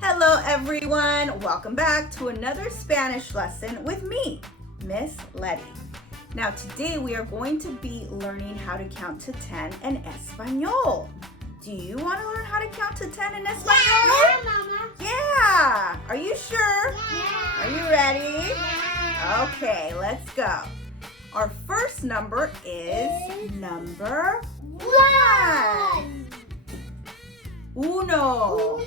Hello everyone, welcome back to another Spanish lesson with me, Miss Letty. Now today we are going to be learning how to count to 10 in Espanol. Do you want to learn how to count to 10 in Espanol? Yeah, Mama. Yeah! Are you sure? Yeah. Are you ready? Yeah. Okay, let's go. Our first number is number 1. Uno.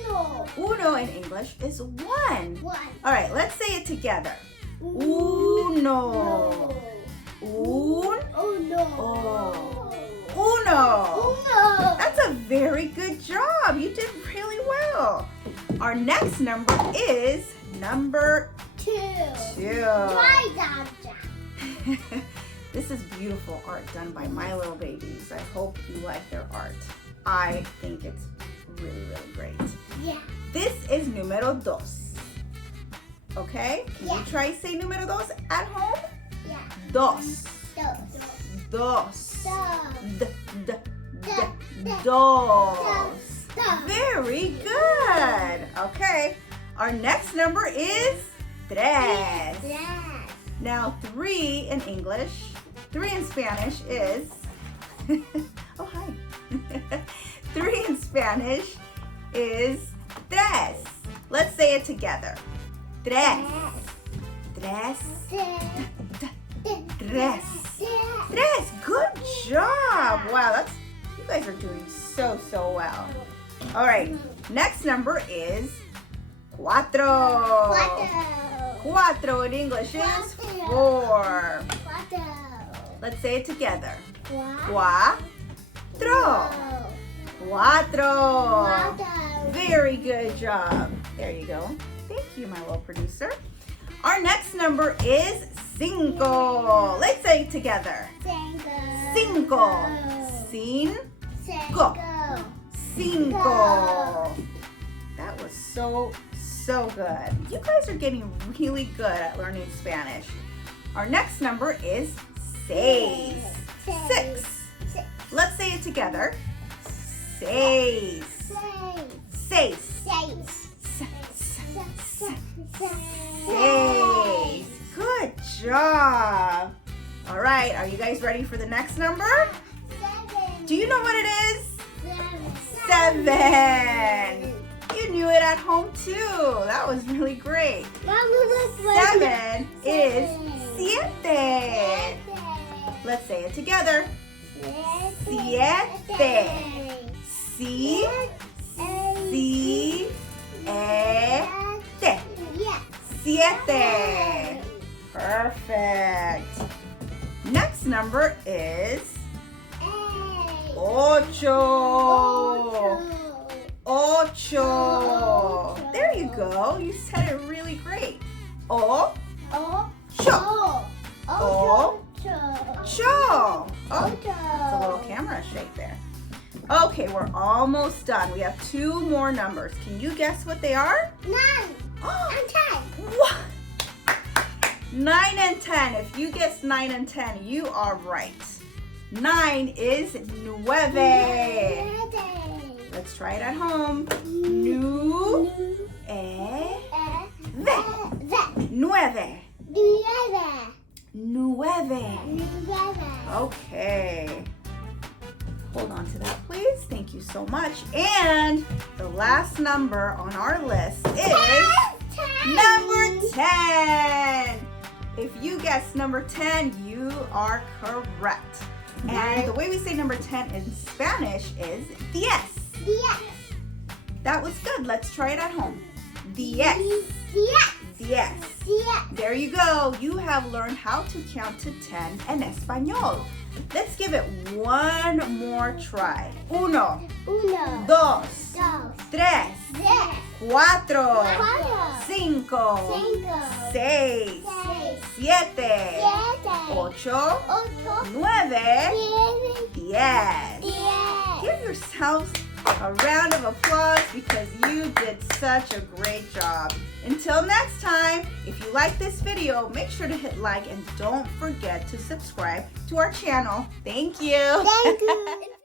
Uno in English is 1. All right, let's say it together. Uno. Un. Uno. That's a very good job. You did really well. Our next number is number 2. This is beautiful art done by my little babies. I hope you like their art. I think it's really, really great. Yeah. This is numero 2. Okay? Can you try say numero 2 at home? Yeah. Dos. Dos. Dos. Very good. Okay. Our next number is 3. Now 3 in English, 3 in Spanish is, oh hi. 3 in Spanish is tres. Let's say it together. Tres. Tres. Tres. Tres. Good job. Wow, you guys are doing so well. All right, next number is 4. 4 in English is 4. Let's say it together. 4. 4. Very good job. There you go. Thank you, my little producer. Our next number is 5. Let's say it together. 5. 5. That was so good. You guys are getting really good at learning Spanish. Our next number is 6. 6. Let's say it together. 6. 6. 6. Good job. All right, are you guys ready for the next number? 7. Do you know what it is? 7. You knew it at home too. That was really great. 7 is 7. Let's say it together. 7. Siete. Perfect. Next number is 8. 8. There you go. You said it really great. 8. Oh, it's a little camera shake there. Okay, we're almost done. We have 2 more numbers. Can you guess what they are? 9 and 10. What? 9 and 10. If you guess 9 and 10, you are right. 9 is 9. Let's try it at home. 9. Okay. Hold on to that, please. Thank you so much. And the last number on our list is number 10. If you guess number 10, you are correct. And the way we say number 10 in Spanish is 10. That was good. Let's try it at home. 10. There you go. You have learned how to count to 10 in Espanol. Let's give it one more try. 1, 2, 3, 4, 5, 6, 7, 8, 9, 10. Give yourselves a round of applause because you did such a great job. Until next time, if you like this video, make sure to hit like and don't forget to subscribe to our channel. Thank you.